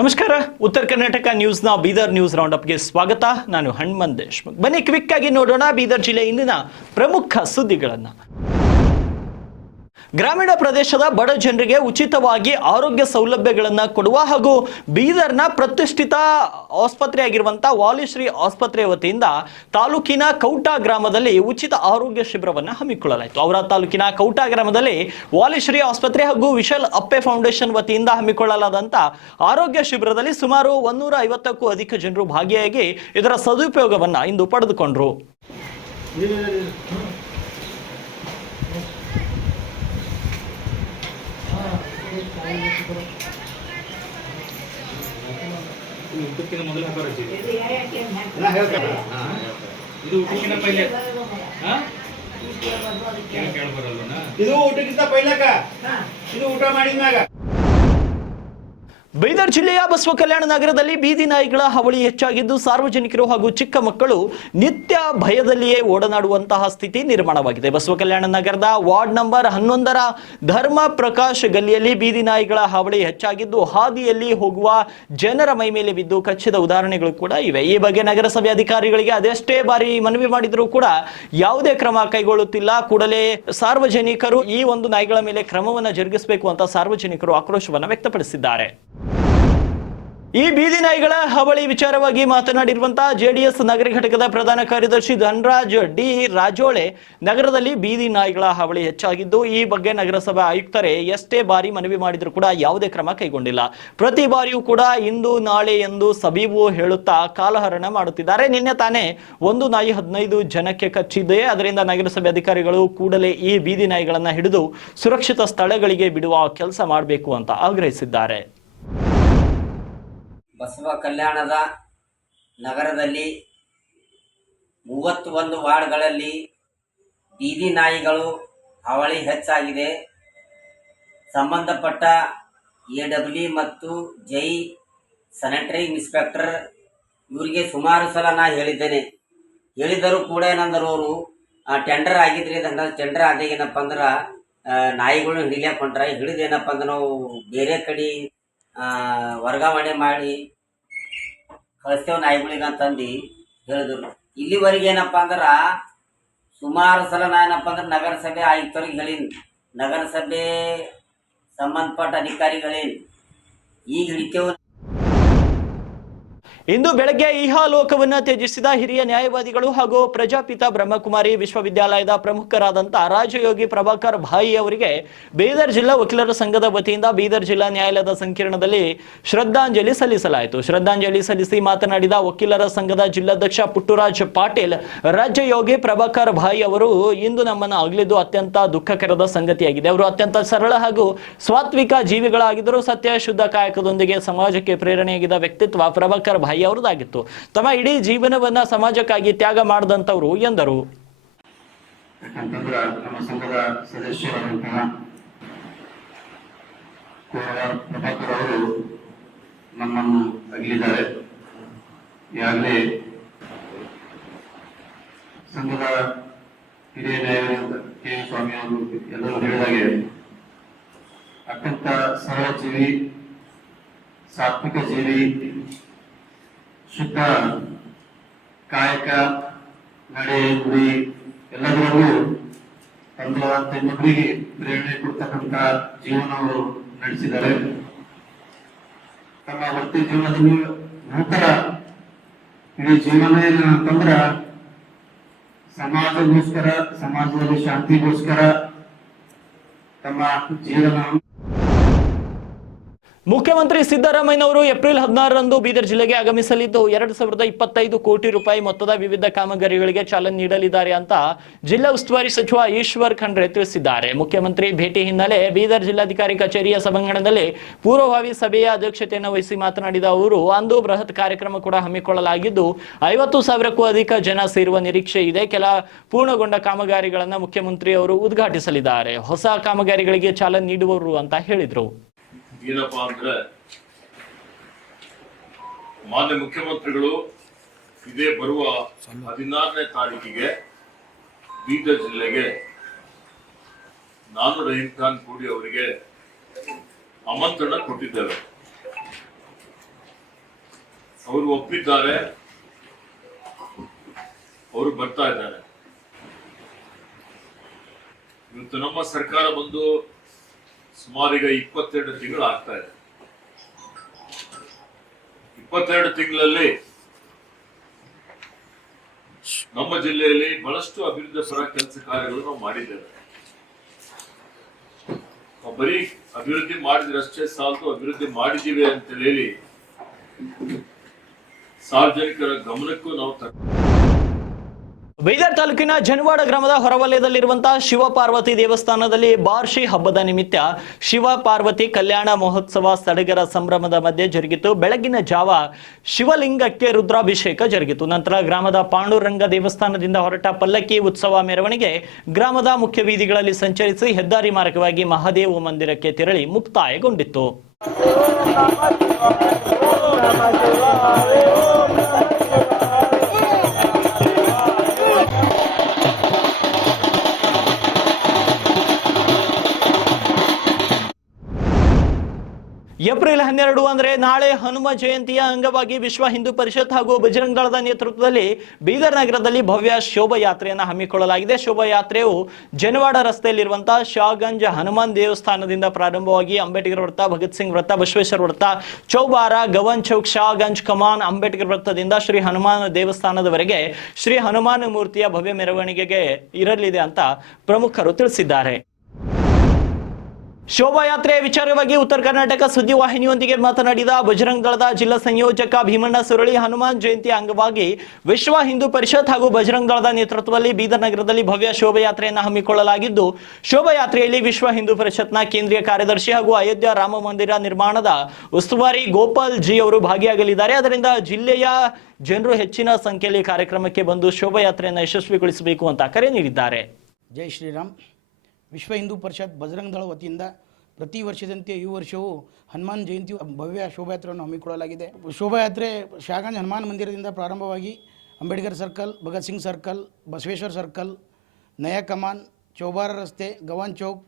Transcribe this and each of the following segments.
ನಮಸ್ಕಾರ. ಉತ್ತರ Karnataka ನ್ಯೂಸ್ನ Bidar news round ಅಪ್ಗೆ ಸ್ವಾಗತ. ನಾನು ಹನುಮಂತ್ ದೇಶ್ಮುಖ್. ಬನ್ನಿ ಕ್ವಿಕ್ ಆಗಿ ನೋಡೋಣ ಬೀದರ್ ಜಿಲ್ಲೆ ಇಂದಿನ ಪ್ರಮುಖ ಸುದ್ದಿಗಳನ್ನು. ಗ್ರಾಮೀಣ ಪ್ರದೇಶದ ಬಡ ಜನರಿಗೆ ಉಚಿತವಾಗಿ ಆರೋಗ್ಯ ಸೌಲಭ್ಯಗಳನ್ನು ಕೊಡುವ ಹಾಗೂ ಬೀದರ್ನ ಪ್ರತಿಷ್ಠಿತ ಆಸ್ಪತ್ರೆಯಾಗಿರುವಂತಹ ವಾಲಿಶ್ರೀ ಆಸ್ಪತ್ರೆ ವತಿಯಿಂದ ತಾಲೂಕಿನ ಕೌಟಾ ಗ್ರಾಮದಲ್ಲಿ ಉಚಿತ ಆರೋಗ್ಯ ಶಿಬಿರವನ್ನು ಹಮ್ಮಿಕೊಳ್ಳಲಾಯಿತು. ಅವರ ತಾಲೂಕಿನ ಕೌಟಾ ಗ್ರಾಮದಲ್ಲಿ ವಾಲಿಶ್ರೀ ಆಸ್ಪತ್ರೆ ಹಾಗೂ ವಿಶಾಲ್ ಅಪ್ಪೆ ಫೌಂಡೇಶನ್ ವತಿಯಿಂದ ಹಮ್ಮಿಕೊಳ್ಳಲಾದಂಥ ಆರೋಗ್ಯ ಶಿಬಿರದಲ್ಲಿ ಸುಮಾರು 150ಕ್ಕೂ ಅಧಿಕ ಜನರು ಭಾಗಿಯಾಗಿ ಇದರ ಸದುಪಯೋಗವನ್ನು ಇಂದು ಪಡೆದುಕೊಂಡರು. ಊಟಕ್ಕಿಂತ ಮೊದಲು ಇದು ಊಟಕ್ಕಿಂತ ಪೈಲೆ ಇದು ಊಟಕ್ಕಿಂತ ಪೈಲಕ ಇದು ಊಟ ಮಾಡಿದ್ಮ್ಯಾಗ. ಬೀದರ್ ಜಿಲ್ಲೆಯ ಬಸವ ಕಲ್ಯಾಣ ನಗರದಲ್ಲಿ ಬೀದಿ ನಾಯಿಗಳ ಹಾವಳಿ ಹೆಚ್ಚಾಗಿದ್ದು ಸಾರ್ವಜನಿಕರು ಹಾಗೂ ಚಿಕ್ಕ ಮಕ್ಕಳು ನಿತ್ಯ ಭಯದಲ್ಲಿಯೇ ಓಡನಾಡುವಂತಹ ಸ್ಥಿತಿ ನಿರ್ಮಾಣವಾಗಿದೆ. ಬಸವ ಕಲ್ಯಾಣ ನಗರದ ವಾರ್ಡ್ ನಂಬರ್ 11ರ ಧರ್ಮ ಪ್ರಕಾಶ್ ಗಲ್ಲಿಯಲ್ಲಿ ಬೀದಿ ನಾಯಿಗಳ ಹಾವಳಿ ಹೆಚ್ಚಾಗಿದ್ದು ಹಾದಿಯಲ್ಲಿ ಹೋಗುವ ಜನರ ಮೈ ಮೇಲೆ ಬಿದ್ದು ಕಚ್ಚಿದ ಉದಾಹರಣೆಗಳು ಕೂಡ ಇವೆ. ಈ ಬಗ್ಗೆ ನಗರಸಭೆ ಅಧಿಕಾರಿಗಳಿಗೆ ಅದೆಷ್ಟೇ ಬಾರಿ ಮನವಿ ಮಾಡಿದರೂ ಕೂಡ ಯಾವುದೇ ಕ್ರಮ ಕೈಗೊಳ್ಳುತ್ತಿಲ್ಲ. ಕೂಡಲೇ ಸಾರ್ವಜನಿಕರು ಈ ಒಂದು ನಾಯಿಗಳ ಮೇಲೆ ಕ್ರಮವನ್ನು ಜರುಗಿಸಬೇಕು ಅಂತ ಸಾರ್ವಜನಿಕರು ಆಕ್ರೋಶವನ್ನು ವ್ಯಕ್ತಪಡಿಸಿದ್ದಾರೆ. ಈ ಬೀದಿ ನಾಯಿಗಳ ಹಾವಳಿ ವಿಚಾರವಾಗಿ ಮಾತನಾಡಿರುವಂತಹ ಜೆಡಿಎಸ್ ನಗರ ಘಟಕದ ಪ್ರಧಾನ ಕಾರ್ಯದರ್ಶಿ ಧನರಾಜ್ ಡಿ ರಾಜೋಳೆ, ನಗರದಲ್ಲಿ ಬೀದಿ ನಾಯಿಗಳ ಹಾವಳಿ ಹೆಚ್ಚಾಗಿದ್ದು ಈ ಬಗ್ಗೆ ನಗರಸಭಾ ಆಯುಕ್ತರೇ ಎಷ್ಟೇ ಬಾರಿ ಮನವಿ ಮಾಡಿದರೂ ಕೂಡ ಯಾವುದೇ ಕ್ರಮ ಕೈಗೊಂಡಿಲ್ಲ. ಪ್ರತಿ ಬಾರಿಯೂ ಕೂಡ ಇಂದು ನಾಳೆ ಎಂದು ಸಬೀಬು ಹೇಳುತ್ತಾ ಕಾಲಹರಣ ಮಾಡುತ್ತಿದ್ದಾರೆ. ನಿನ್ನೆ ತಾನೇ ಒಂದು ನಾಯಿ 15 ಜನಕ್ಕೆ ಕಚ್ಚಿದೆ. ಅದರಿಂದ ನಗರಸಭೆ ಅಧಿಕಾರಿಗಳು ಕೂಡಲೇ ಈ ಬೀದಿ ನಾಯಿಗಳನ್ನು ಹಿಡಿದು ಸುರಕ್ಷಿತ ಸ್ಥಳಗಳಿಗೆ ಬಿಡುವ ಕೆಲಸ ಮಾಡಬೇಕು ಅಂತ ಆಗ್ರಹಿಸಿದ್ದಾರೆ. ಬಸವ ಕಲ್ಯಾಣದ ನಗರದಲ್ಲಿ 31 ವಾರ್ಡ್ಗಳಲ್ಲಿ ಬೀದಿ ನಾಯಿಗಳು ಹಾವಳಿ ಹೆಚ್ಚಾಗಿದೆ. ಸಂಬಂಧಪಟ್ಟ AW ಮತ್ತು ಜೈ ಸ್ಯಾನಿಟರಿ ಇನ್ಸ್ಪೆಕ್ಟರ್ ಇವರಿಗೆ ಸುಮಾರು ಸಲ ನಾ ಹೇಳಿದರೂ ಕೂಡ ಏನಂದ್ರೆ ಅವರು ಟೆಂಡರ್ ಆಗಿದ್ರಿ. ಟೆಂಡರ್ ಆದಾಗ ಏನಪ್ಪ ಅಂದ್ರೆ ನಾಯಿಗಳನ್ನ ಹಿಡಿಲಿಕ್ಕೆ ಹೊಂಟ್ರ. ಹಿಡಿದೇನಪ್ಪ ಅಂದ್ರೆ ನಾವು ಬೇರೆ ಕಡೆ ವರ್ಗಾವಣೆ ಮಾಡಿ ಕಳಿಸ್ತೇವೆ ನಾಯಿಗಳಿಗೆ ಅಂತಂದು ಹೇಳಿದ್ರು. ಇಲ್ಲಿವರೆಗೆ ಏನಪ್ಪ ಅಂದ್ರೆ ಸುಮಾರು ಸಲ ನಾ ಏನಪ್ಪ ಅಂದ್ರೆ ನಗರಸಭೆ ಆಯುಕ್ತರಿಗೆ ಹೇಳೀನಿ, ನಗರಸಭೆ ಸಂಬಂಧಪಟ್ಟ ಅಧಿಕಾರಿಗಳೇನು ಈಗ ಹಿಡಿತೇವೆ. ಇಂದು ಬೆಳಗ್ಗೆ ಇಹಲೋಕವನ್ನು ತ್ಯಜಿಸಿದ ಹಿರಿಯ ನ್ಯಾಯವಾದಿಗಳು ಹಾಗೂ ಪ್ರಜಾಪಿತ ಬ್ರಹ್ಮಕುಮಾರಿ ವಿಶ್ವವಿದ್ಯಾಲಯದ ಪ್ರಮುಖರಾದಂತಹ ರಾಜಯೋಗಿ ಪ್ರಭಾಕರ್ ಭಾಯಿ ಅವರಿಗೆ ಬೀದರ್ ಜಿಲ್ಲಾ ವಕೀಲರ ಸಂಘದ ವತಿಯಿಂದ ಬೀದರ್ ಜಿಲ್ಲಾ ನ್ಯಾಯಾಲಯದ ಸಂಕೀರ್ಣದಲ್ಲಿ ಶ್ರದ್ಧಾಂಜಲಿ ಸಲ್ಲಿಸಲಾಯಿತು. ಶ್ರದ್ಧಾಂಜಲಿ ಸಲ್ಲಿಸಿ ಮಾತನಾಡಿದ ವಕೀಲರ ಸಂಘದ ಜಿಲ್ಲಾಧ್ಯಕ್ಷ ಪುಟ್ಟರಾಜ್ ಪಾಟೀಲ್, ರಾಜಯೋಗಿ ಪ್ರಭಾಕರ್ ಭಾಯಿ ಅವರು ಇಂದು ನಮ್ಮನ್ನು ಅಗಲಿದ್ದು ಅತ್ಯಂತ ದುಃಖಕರದ ಸಂಗತಿಯಾಗಿದೆ. ಅವರು ಅತ್ಯಂತ ಸರಳ ಹಾಗೂ ಸಾತ್ವಿಕ ಜೀವಿಗಳಾಗಿದ್ದರು. ಸತ್ಯ ಶುದ್ಧ ಕಾಯಕದೊಂದಿಗೆ ಸಮಾಜಕ್ಕೆ ಪ್ರೇರಣೆಯಾಗಿದ್ದ ವ್ಯಕ್ತಿತ್ವ ಪ್ರಭಾಕರ್ ಭಾಯಿ ಅವರದಾಗಿತ್ತು. ತಮ್ಮ ಇಡೀ ಜೀವನವನ್ನ ಸಮಾಜಕ್ಕಾಗಿ ತ್ಯಾಗ ಮಾಡಿದಂತವರು ಎಂದರು. ನಮ್ಮ ಸಂಘದ ಸದಸ್ಯರಾದಂತಹ ಪ್ರಭಾಕರ್ ಅವರು ನಮ್ಮನ್ನು ಅಗಲಿದ್ದಾರೆ. ಈಗಾಗಲೇ ಸಂಘದ ಹಿರಿಯ ನ್ಯಾಯವಾದಿ ಕೆ ಸ್ವಾಮಿ ಅವರು ಎಲ್ಲರೂ ಹೇಳಿದಾಗೆ ಅತ್ಯಂತ ಸರಳ ಜೀವಿ, ಸಾತ್ವಿಕ ಜೀವಿ, ಶುದ್ಧ ಕಾಯಕ, ನಡೆ, ನುಡಿ ಎಲ್ಲದರಲ್ಲೂ ಇನ್ನೊಬ್ಬರಿಗೆ ಪ್ರೇರಣೆ ಕೊಡ್ತಕ್ಕಂಥ ಜೀವನ ಅವರು ನಡೆಸಿದ್ದಾರೆ. ತಮ್ಮ ವೃತ್ತಿ ಜೀವನದಲ್ಲಿ ನಂತರ ಇಡೀ ಜೀವನ ಏನಂತಂದ್ರ ಸಮಾಜಗೋಸ್ಕರ, ಸಮಾಜದಲ್ಲಿ ಶಾಂತಿಗೋಸ್ಕರ ತಮ್ಮ ಜೀವನ. ಮುಖ್ಯಮಂತ್ರಿ ಸಿದ್ದರಾಮಯ್ಯನವರು ಏಪ್ರಿಲ್ 16ರಂದು ಬೀದರ್ ಜಿಲ್ಲೆಗೆ ಆಗಮಿಸಲಿದ್ದು 2025 ಕೋಟಿ ರೂಪಾಯಿ ಮೊತ್ತದ ವಿವಿಧ ಕಾಮಗಾರಿಗಳಿಗೆ ಚಾಲನೆ ನೀಡಲಿದ್ದಾರೆ ಅಂತ ಜಿಲ್ಲಾ ಉಸ್ತುವಾರಿ ಸಚಿವ ಈಶ್ವರ್ ಖಂಡ್ರೆ ತಿಳಿಸಿದ್ದಾರೆ. ಮುಖ್ಯಮಂತ್ರಿ ಭೇಟಿ ಹಿನ್ನೆಲೆ ಬೀದರ್ ಜಿಲ್ಲಾಧಿಕಾರಿ ಕಚೇರಿಯ ಸಭಾಂಗಣದಲ್ಲಿ ಪೂರ್ವಭಾವಿ ಸಭೆಯ ಅಧ್ಯಕ್ಷತೆಯನ್ನು ವಹಿಸಿ ಮಾತನಾಡಿದ ಅವರು, ಅಂದು ಬೃಹತ್ ಕಾರ್ಯಕ್ರಮ ಕೂಡ ಹಮ್ಮಿಕೊಳ್ಳಲಾಗಿದ್ದು 50,000ಕ್ಕೂ ಅಧಿಕ ಜನ ಸೇರುವ ನಿರೀಕ್ಷೆ ಇದೆ. ಕೆಲ ಪೂರ್ಣಗೊಂಡ ಕಾಮಗಾರಿಗಳನ್ನು ಮುಖ್ಯಮಂತ್ರಿ ಅವರು ಉದ್ಘಾಟಿಸಲಿದ್ದಾರೆ. ಹೊಸ ಕಾಮಗಾರಿಗಳಿಗೆ ಚಾಲನೆ ನೀಡುವರು ಅಂತ ಹೇಳಿದರು. ಏನಪ್ಪಾ ಅಂದ್ರೆ ಮಾನ್ಯ ಮುಖ್ಯಮಂತ್ರಿಗಳು ಇದೇ ಬರುವ 16ನೇ ತಾರೀಕಿಗೆ ಬೀದರ್ ಜಿಲ್ಲೆಗೆ ನಾನು ರಹೀಂ ಖಾನ್ ಕೂಡಿ ಅವರಿಗೆ ಆಮಂತ್ರಣ ಕೊಟ್ಟಿದ್ದೇವೆ. ಅವರು ಒಪ್ಪಿದ್ದಾರೆ, ಅವರು ಬರ್ತಾ ಇದ್ದಾರೆ. ಇವತ್ತು ನಮ್ಮ ಸರ್ಕಾರ ಬಂದು ಸುಮಾರು ಈಗ 22 ತಿಂಗಳು ಆಗ್ತಾ ಇದೆ. 22 ತಿಂಗಳಲ್ಲಿ ನಮ್ಮ ಜಿಲ್ಲೆಯಲ್ಲಿ ಬಹಳಷ್ಟು ಅಭಿವೃದ್ಧಿ ಪರ ಕೆಲಸ ಕಾರ್ಯಗಳು ನಾವು ಮಾಡಿದ್ದೇವೆ. ನಾವು ಬರೀ ಅಭಿವೃದ್ಧಿ ಮಾಡಿದ್ರಷ್ಟೇ ಸಾಲದು, ಅಭಿವೃದ್ಧಿ ಮಾಡಿದ್ದೀವಿ ಅಂತ ಹೇಳಿ ಸಾರ್ವಜನಿಕರ ಗಮನಕ್ಕೂ ನಾವು ಬೀದರ್ ತಾಲೂಕಿನ ಜನವಾಡ ಗ್ರಾಮದ ಹೊರವಲಯದಲ್ಲಿರುವಂತಹ ಶಿವಪಾರ್ವತಿ ದೇವಸ್ಥಾನದಲ್ಲಿ ಬಾರ್ಷಿ ಹಬ್ಬದ ನಿಮಿತ್ತ ಶಿವ ಪಾರ್ವತಿ ಕಲ್ಯಾಣ ಮಹೋತ್ಸವ ಸಡಗರ ಸಂಭ್ರಮದ ಮಧ್ಯೆ ಜರುಗಿತು. ಬೆಳಗಿನ ಜಾವ ಶಿವಲಿಂಗಕ್ಕೆ ರುದ್ರಾಭಿಷೇಕ ಜರುಗಿತು. ನಂತರ ಗ್ರಾಮದ ಪಾಂಡುರಂಗ ದೇವಸ್ಥಾನದಿಂದ ಹೊರಟ ಪಲ್ಲಕ್ಕಿ ಉತ್ಸವ ಮೆರವಣಿಗೆ ಗ್ರಾಮದ ಮುಖ್ಯ ಬೀದಿಗಳಲ್ಲಿ ಸಂಚರಿಸಿ ಹೆದ್ದಾರಿ ಮಾರ್ಗವಾಗಿ ಮಹಾದೇವ ಮಂದಿರಕ್ಕೆ ತೆರಳಿ ಮುಕ್ತಾಯಗೊಂಡಿತ್ತು. ಏಪ್ರಿಲ್ 12 ಅಂದ್ರೆ ನಾಳೆ ಹನುಮ ಜಯಂತಿಯ ಅಂಗವಾಗಿ ವಿಶ್ವ ಹಿಂದೂ ಪರಿಷತ್ ಹಾಗೂ ಬಜರಂಗ ದಳದ ನೇತೃತ್ವದಲ್ಲಿ ಬೀದರ್ ನಗರದಲ್ಲಿ ಭವ್ಯ ಶೋಭಾಯಾತ್ರೆಯನ್ನು ಹಮ್ಮಿಕೊಳ್ಳಲಾಗಿದೆ. ಶೋಭಾಯಾತ್ರೆಯು ಜನವಾಡ ರಸ್ತೆಯಲ್ಲಿರುವಂತಹ ಶಾಗಂಜ್ ಹನುಮಾನ್ ದೇವಸ್ಥಾನದಿಂದ ಪ್ರಾರಂಭವಾಗಿ ಅಂಬೇಡ್ಕರ್ ವೃತ್ತ, ಭಗತ್ ಸಿಂಗ್ ವೃತ್ತ, ಬಸವೇಶ್ವರ ವೃತ್ತ, ಚೌಬಾರ, ಗವನ್ ಚೌಕ್, ಶಾಗಂಜ್, ಕಮಾನ್, ಅಂಬೇಡ್ಕರ್ ವೃತ್ತದಿಂದ ಶ್ರೀ ಹನುಮಾನ್ ದೇವಸ್ಥಾನದವರೆಗೆ ಶ್ರೀ ಹನುಮಾನ್ ಮೂರ್ತಿಯ ಭವ್ಯ ಮೆರವಣಿಗೆಗೆ ಇರಲಿದೆ ಅಂತ ಪ್ರಮುಖರು ತಿಳಿಸಿದ್ದಾರೆ. ಶೋಭಾಯಾತ್ರೆಯ ವಿಚಾರವಾಗಿ ಉತ್ತರ ಕರ್ನಾಟಕ ಸುದ್ದಿವಾಹಿನಿಯೊಂದಿಗೆ ಮಾತನಾಡಿದ ಬಜರಂಗ ದಳದ ಜಿಲ್ಲಾ ಸಂಯೋಜಕ ಭೀಮಣ್ಣ ಸುರಳಿ, ಹನುಮಾನ್ ಜಯಂತಿ ಅಂಗವಾಗಿ ವಿಶ್ವ ಹಿಂದೂ ಪರಿಷತ್ ಹಾಗೂ ಬಜರಂಗ ದಳದ ನೇತೃತ್ವದಲ್ಲಿ ಬೀದರ್ ನಗರದಲ್ಲಿ ಭವ್ಯ ಶೋಭಾಯಾತ್ರೆಯನ್ನು ಹಮ್ಮಿಕೊಳ್ಳಲಾಗಿದ್ದು, ಶೋಭಾಯಾತ್ರೆಯಲ್ಲಿ ವಿಶ್ವ ಹಿಂದೂ ಪರಿಷತ್ನ ಕೇಂದ್ರೀಯ ಕಾರ್ಯದರ್ಶಿ ಹಾಗೂ ಅಯೋಧ್ಯ ರಾಮ ಮಂದಿರ ನಿರ್ಮಾಣದ ಉಸ್ತುವಾರಿ ಗೋಪಾಲ್ ಜಿ ಅವರು ಭಾಗಿಯಾಗಲಿದ್ದಾರೆ. ಅದರಿಂದ ಜಿಲ್ಲೆಯ ಜನರು ಹೆಚ್ಚಿನ ಸಂಖ್ಯೆಯಲ್ಲಿ ಕಾರ್ಯಕ್ರಮಕ್ಕೆ ಬಂದು ಶೋಭಾಯಾತ್ರೆಯನ್ನು ಯಶಸ್ವಿಗೊಳಿಸಬೇಕು ಅಂತ ಕರೆ ನೀಡಿದ್ದಾರೆ. ಜೈ ಶ್ರೀರಾಮ್. ವಿಶ್ವ ಹಿಂದೂ ಪರಿಷತ್ ಬಜರಂಗ ದಳ ವತಿಯಿಂದ ಪ್ರತಿ ವರ್ಷದಂತೆ ಈ ವರ್ಷವೂ ಹನುಮಾನ್ ಜಯಂತಿ ಭವ್ಯ ಶೋಭಾಯಾತ್ರೆಯನ್ನು ಹಮ್ಮಿಕೊಳ್ಳಲಾಗಿದೆ. ಶೋಭಾಯಾತ್ರೆ ಶಾಗಂಜ್ ಹನುಮಾನ್ ಮಂದಿರದಿಂದ ಪ್ರಾರಂಭವಾಗಿ Ambedkar circle, Bhagat Singh circle, Basaveshwara circle, Naya Kaman, Choubara ರಸ್ತೆ, ಗವಾನ್ ಚೌಕ್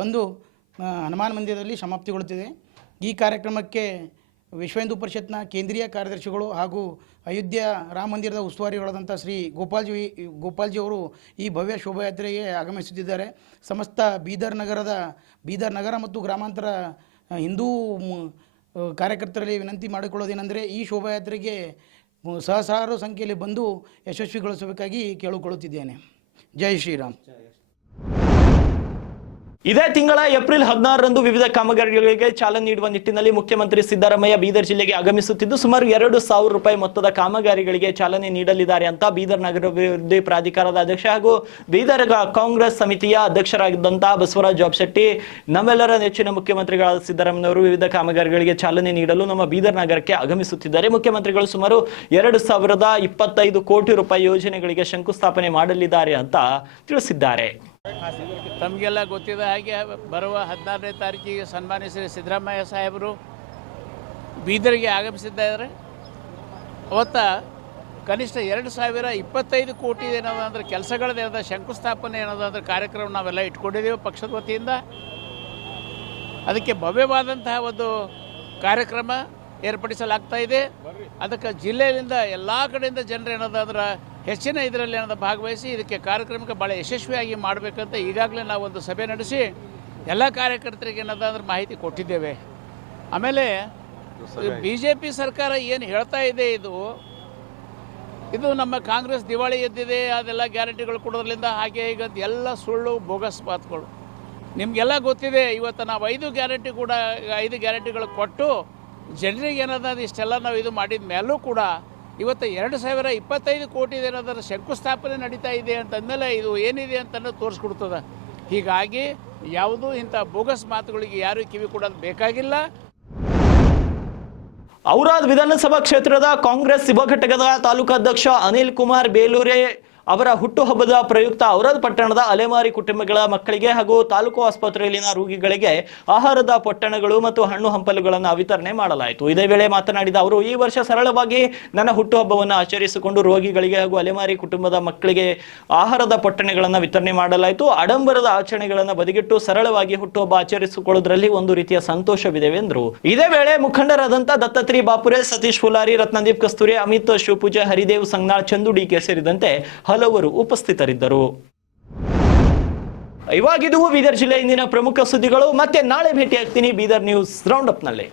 ಬಂದು ಹನುಮಾನ್ ಮಂದಿರದಲ್ಲಿ ಸಮಾಪ್ತಿಗೊಳ್ಳುತ್ತಿದೆ. ಈ ಕಾರ್ಯಕ್ರಮಕ್ಕೆ ವಿಶ್ವ ಹಿಂದೂ ಪರಿಷತ್ನ ಕೇಂದ್ರೀಯ ಕಾರ್ಯದರ್ಶಿಗಳು ಹಾಗೂ ಅಯೋಧ್ಯ ರಾಮ ಮಂದಿರದ ಉಸ್ತುವಾರಿಗಳಾದಂಥ ಶ್ರೀ ಗೋಪಾಲ್ಜಿ ಅವರು ಈ ಭವ್ಯ ಶೋಭಾಯಾತ್ರೆಗೆ ಆಗಮಿಸುತ್ತಿದ್ದಾರೆ. ಸಮಸ್ತ ಬೀದರ್ ನಗರ ಮತ್ತು ಗ್ರಾಮಾಂತರ ಹಿಂದೂ ಕಾರ್ಯಕರ್ತರಲ್ಲಿ ವಿನಂತಿ ಮಾಡಿಕೊಳ್ಳೋದೇನೆಂದರೆ ಈ ಶೋಭಾಯಾತ್ರೆಗೆ ಸಹಸ್ರಾರು ಸಂಖ್ಯೆಯಲ್ಲಿ ಬಂದು ಯಶಸ್ವಿಗೊಳಿಸಬೇಕಾಗಿ ಕೇಳಿಕೊಳ್ಳುತ್ತಿದ್ದೇನೆ. ಜೈ ಶ್ರೀರಾಮ್. ಇದೇ ತಿಂಗಳ ಏಪ್ರಿಲ್ 16ರಂದು ವಿವಿಧ ಕಾಮಗಾರಿಗಳಿಗೆ ಚಾಲನೆ ನೀಡುವ ನಿಟ್ಟಿನಲ್ಲಿ ಮುಖ್ಯಮಂತ್ರಿ ಸಿದ್ದರಾಮಯ್ಯ ಬೀದರ್ ಜಿಲ್ಲೆಗೆ ಆಗಮಿಸುತ್ತಿದ್ದು, ಸುಮಾರು 2,000 ರೂಪಾಯಿ ಮೊತ್ತದ ಕಾಮಗಾರಿಗಳಿಗೆ ಚಾಲನೆ ನೀಡಲಿದ್ದಾರೆ ಅಂತ ಬೀದರ್ ನಗರಾಭಿವೃದ್ಧಿ ಪ್ರಾಧಿಕಾರದ ಅಧ್ಯಕ್ಷ ಹಾಗೂ ಬೀದರ್ ಕಾಂಗ್ರೆಸ್ ಸಮಿತಿಯ ಅಧ್ಯಕ್ಷರಾಗಿದ್ದಂತಹ ಬಸವರಾಜ್ ಜಾಬಶೆಟ್ಟಿ, ನಮ್ಮೆಲ್ಲರ ನೆಚ್ಚಿನ ಮುಖ್ಯಮಂತ್ರಿಗಳಾದ ಸಿದ್ದರಾಮಯ್ಯವರು ವಿವಿಧ ಕಾಮಗಾರಿಗಳಿಗೆ ಚಾಲನೆ ನೀಡಲು ನಮ್ಮ ಬೀದರ್ ನಗರಕ್ಕೆ ಆಗಮಿಸುತ್ತಿದ್ದಾರೆ. ಮುಖ್ಯಮಂತ್ರಿಗಳು ಸುಮಾರು 2,025 ಕೋಟಿ ರೂಪಾಯಿ ಯೋಜನೆಗಳಿಗೆ ಶಂಕುಸ್ಥಾಪನೆ ಮಾಡಲಿದ್ದಾರೆ ಅಂತ ತಿಳಿಸಿದ್ದಾರೆ. ತಮಗೆಲ್ಲ ಗೊತ್ತಿದೆ ಹಾಗೆ ಬರುವ 16ನೇ ತಾರೀಕಿಗೆ ಸನ್ಮಾನ್ಯ ಶ್ರೀ ಸಿದ್ದರಾಮಯ್ಯ ಸಾಹೇಬರು ಬೀದರ್ಗೆ ಆಗಮಿಸಿದ್ದಾರೆ. ಅವತ್ತ ಕನಿಷ್ಠ 2,025 ಕೋಟಿ ಏನದಂದ್ರೆ ಕೆಲಸಗಳದ್ದೇನದ ಶಂಕುಸ್ಥಾಪನೆ ಏನದಂದ್ರೆ ಕಾರ್ಯಕ್ರಮ ನಾವೆಲ್ಲ ಇಟ್ಕೊಂಡಿದ್ದೀವಿ ಪಕ್ಷದ ವತಿಯಿಂದ. ಅದಕ್ಕೆ ಭವ್ಯವಾದಂತಹ ಒಂದು ಕಾರ್ಯಕ್ರಮ ಏರ್ಪಡಿಸಲಾಗ್ತಾ ಇದೆ. ಅದಕ್ಕೆ ಜಿಲ್ಲೆಯಿಂದ ಎಲ್ಲ ಕಡೆಯಿಂದ ಜನರು ಏನದಂದ್ರೆ ಹೆಚ್ಚಿನ ಇದರಲ್ಲಿ ಏನದ ಭಾಗವಹಿಸಿ ಇದಕ್ಕೆ ಕಾರ್ಯಕ್ರಮಕ್ಕೆ ಭಾಳ ಯಶಸ್ವಿಯಾಗಿ ಮಾಡಬೇಕಂತ ಈಗಾಗಲೇ ನಾವು ಒಂದು ಸಭೆ ನಡೆಸಿ ಎಲ್ಲ ಕಾರ್ಯಕರ್ತರಿಗೆ ಏನದಂದ್ರೆ ಮಾಹಿತಿ ಕೊಟ್ಟಿದ್ದೇವೆ. ಆಮೇಲೆ BJP ಸರ್ಕಾರ ಏನು ಹೇಳ್ತಾ ಇದೆ ಇದು ನಮ್ಮ ಕಾಂಗ್ರೆಸ್ ದಿವಾಳಿ ಎದ್ದಿದೆ, ಅದೆಲ್ಲ ಗ್ಯಾರಂಟಿಗಳು ಕೊಡೋದ್ರಿಂದ ಹಾಗೆ ಈಗ ಎಲ್ಲ ಸುಳ್ಳು ಬೋಗಸ್ ಮಾತುಗಳು. ನಿಮಗೆಲ್ಲ ಗೊತ್ತಿದೆ. ಇವತ್ತು ನಾವು 5 ಗ್ಯಾರಂಟಿಗಳು ಕೊಟ್ಟು ಜನರಿಗೆ ಏನದ ಇಷ್ಟೆಲ್ಲ ನಾವು ಇದು ಮಾಡಿದ ಮೇಲೂ ಕೂಡ ಇವತ್ತು 2,025 ಕೋಟಿ ಏನಾದರೂ ಶಂಕುಸ್ಥಾಪನೆ ನಡೀತಾ ಇದೆ ಅಂತಂದಮೇಲೆ ಇದು ಏನಿದೆ ಅಂತಲೂ ತೋರಿಸ್ಕೊಡ್ತದೆ. ಹೀಗಾಗಿ ಯಾವುದೂ ಇಂಥ ಬೋಗಸ್ ಮಾತುಗಳಿಗೆ ಯಾರೂ ಕಿವಿ ಕೊಡೋದು ಬೇಕಾಗಿಲ್ಲ. ಔರಾದ್ ವಿಧಾನಸಭಾ ಕ್ಷೇತ್ರದ ಕಾಂಗ್ರೆಸ್ ಯುವ ಘಟಕದ ತಾಲೂಕಾಧ್ಯಕ್ಷ ಅನಿಲ್ ಕುಮಾರ್ ಬೇಲೂರೆ ಅವರ ಹುಟ್ಟುಹಬ್ಬದ ಪ್ರಯುಕ್ತ ಔರಾದ್ ಪಟ್ಟಣದ ಅಲೆಮಾರಿ ಕುಟುಂಬಗಳ ಮಕ್ಕಳಿಗೆ ಹಾಗೂ ತಾಲೂಕು ಆಸ್ಪತ್ರೆಯಲ್ಲಿನ ರೋಗಿಗಳಿಗೆ ಆಹಾರದ ಪೊಟ್ಟಣಗಳು ಮತ್ತು ಹಣ್ಣು ಹಂಪಲುಗಳನ್ನು ವಿತರಣೆ ಮಾಡಲಾಯಿತು. ಇದೇ ವೇಳೆ ಮಾತನಾಡಿದ ಅವರು, ಈ ವರ್ಷ ಸರಳವಾಗಿ ನನ್ನ ಹುಟ್ಟುಹಬ್ಬವನ್ನು ಆಚರಿಸಿಕೊಂಡು ರೋಗಿಗಳಿಗೆ ಹಾಗೂ ಅಲೆಮಾರಿ ಕುಟುಂಬದ ಮಕ್ಕಳಿಗೆ ಆಹಾರದ ಪೊಟ್ಟಣಗಳನ್ನು ವಿತರಣೆ ಮಾಡಲಾಯಿತು. ಆಡಂಬರದ ಆಚರಣೆಗಳನ್ನು ಬದಿಗಿಟ್ಟು ಸರಳವಾಗಿ ಹುಟ್ಟುಹಬ್ಬ ಆಚರಿಸಿಕೊಳ್ಳುವುದರಲ್ಲಿ ಒಂದು ರೀತಿಯ ಸಂತೋಷವಿದೆ ಎಂದರು. ಇದೇ ವೇಳೆ ಮುಖಂಡರಾದಂಥ ದತ್ತಾತ್ರಿ ಬಾಪುರೆ, ಸತೀಶ್ ಫುಲಾರಿ, ರತ್ನದೀಪ್ ಕಸ್ತೂರಿ, ಅಮಿತ್ ಶಿವಪೂಜೆ, ಹರಿದೇವ್ ಸಂಗ್ನಾಳ್, ಚಂದು ಡಿಕೆ ಸೇರಿದಂತೆ ಹಲವರು ಉಪಸ್ಥಿತರಿದ್ದರು. ಇವಾಗಿದು ಬೀದರ್ ಜಿಲ್ಲೆ ಇಂದಿನ ಪ್ರಮುಖ ಸುದ್ದಿಗಳು. ಮತ್ತೆ ನಾಳೆ ಭೇಟಿ ಆಗ್ತೀನಿ ಬೀದರ್ ನ್ಯೂಸ್ ರೌಂಡ್ ಅಪ್ ನಲ್ಲಿ.